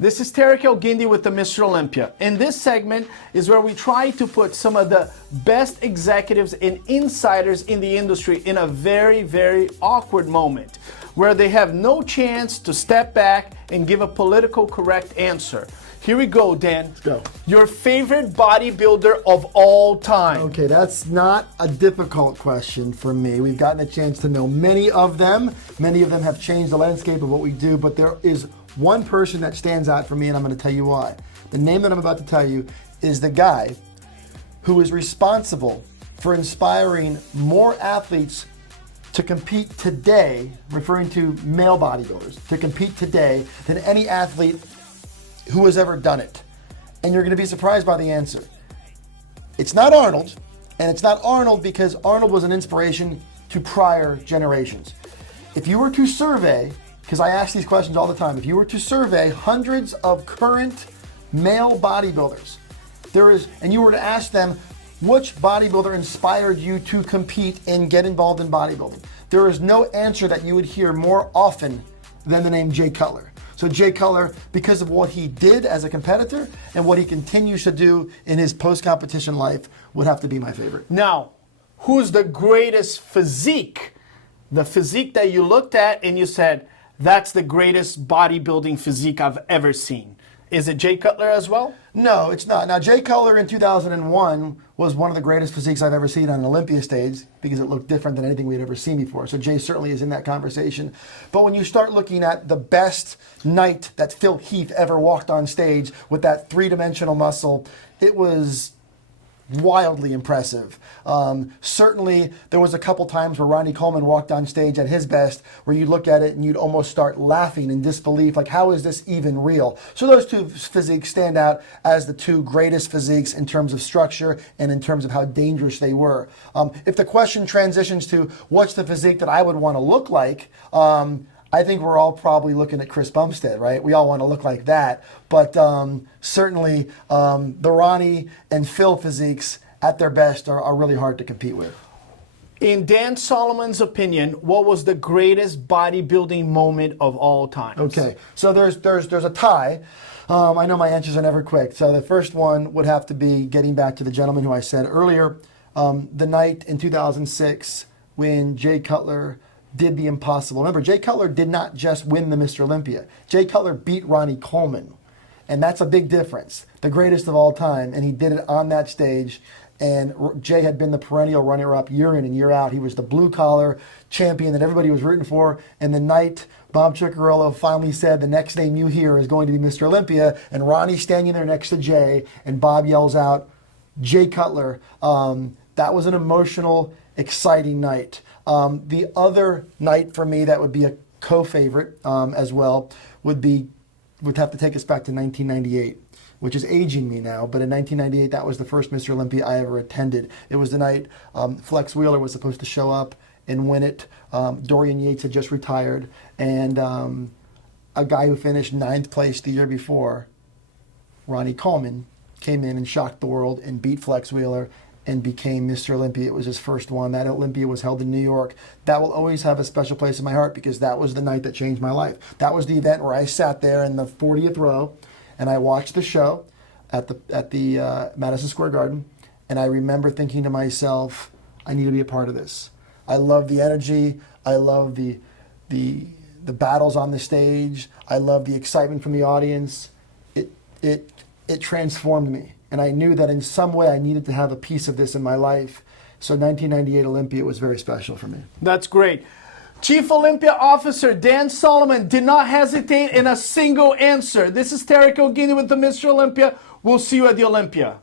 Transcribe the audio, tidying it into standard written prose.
This is Terrick El Guindy with the Mr. Olympia. And this segment is where we try to put some of the best executives and insiders in the industry in a very, very awkward moment where they have no chance to step back and give a political correct answer. Here we go, Dan. Let's go. Your favorite bodybuilder of all time. Okay, that's not a difficult question for me. We've gotten a chance to know many of them. Many of them have changed the landscape of what we do, but there is one person that stands out for me, and I'm going to tell you why. The name that I'm about to tell you is the guy who is responsible for inspiring more athletes to compete today, referring to male bodybuilders, to compete today than any athlete who has ever done it. And you're going to be surprised by the answer. It's not Arnold, and it's not Arnold because Arnold was an inspiration to prior generations. If you were to survey, because I ask these questions all the time, if you were to survey hundreds of current male bodybuilders, and you were to ask them which bodybuilder inspired you to compete and get involved in bodybuilding, there is no answer that you would hear more often than the name Jay Cutler. So Jay Cutler, because of what he did as a competitor and what he continues to do in his post-competition life, would have to be my favorite. Now, who's the greatest physique? The physique that you looked at and you said, that's the greatest bodybuilding physique I've ever seen. Is it Jay Cutler as well? No, it's not. Now, Jay Cutler in 2001 was one of the greatest physiques I've ever seen on an Olympia stage because it looked different than anything we'd ever seen before. So Jay certainly is in that conversation. But when you start looking at the best night that Phil Heath ever walked on stage with that three-dimensional muscle, it was wildly impressive. Certainly, there was a couple times where Ronnie Coleman walked on stage at his best where you'd look at it and you'd almost start laughing in disbelief, like, how is this even real? So those two physiques stand out as the two greatest physiques in terms of structure and in terms of how dangerous they were. If the question transitions to what's the physique that I would want to look like, I think we're all probably looking at Chris Bumstead, right? We all want to look like that. But certainly the Ronnie and Phil physiques at their best are really hard to compete with. In Dan Solomon's opinion, what was the greatest bodybuilding moment of all time? Okay, so there's a tie. I know my answers are never quick. So the first one would have to be getting back to the gentleman who I said earlier, the night in 2006 when Jay Cutler did the impossible. Remember, Jay Cutler did not just win the Mr. Olympia. Jay Cutler beat Ronnie Coleman, and that's a big difference. The greatest of all time, and he did it on that stage. And Jay had been the perennial runner-up year in and year out. He was the blue-collar champion that everybody was rooting for. And the night Bob Ciccarello finally said, the next name you hear is going to be Mr. Olympia, and Ronnie's standing there next to Jay, and Bob yells out, Jay Cutler. That was an emotional, exciting night. The other night for me that would be a co-favorite as well would have to take us back to 1998, which is aging me now. But in 1998, that was the first Mr. Olympia I ever attended. It was the night Flex Wheeler was supposed to show up and win it. Dorian Yates had just retired, and a guy who finished 9th place the year before, Ronnie Coleman, came in and shocked the world and beat Flex Wheeler and became Mr. Olympia. It was his first one. That Olympia was held in New York. That will always have a special place in my heart because that was the night that changed my life. That was the event where I sat there in the 40th row and I watched the show at the Madison Square Garden, and I remember thinking to myself, I need to be a part of this. I love the energy. I love the battles on the stage. I love the excitement from the audience. It transformed me. And I knew that in some way I needed to have a piece of this in my life. So 1998 Olympia was very special for me. That's great. Chief Olympia Officer Dan Solomon did not hesitate in a single answer. This is Terrick El Guindy with the Mr. Olympia. We'll see you at the Olympia.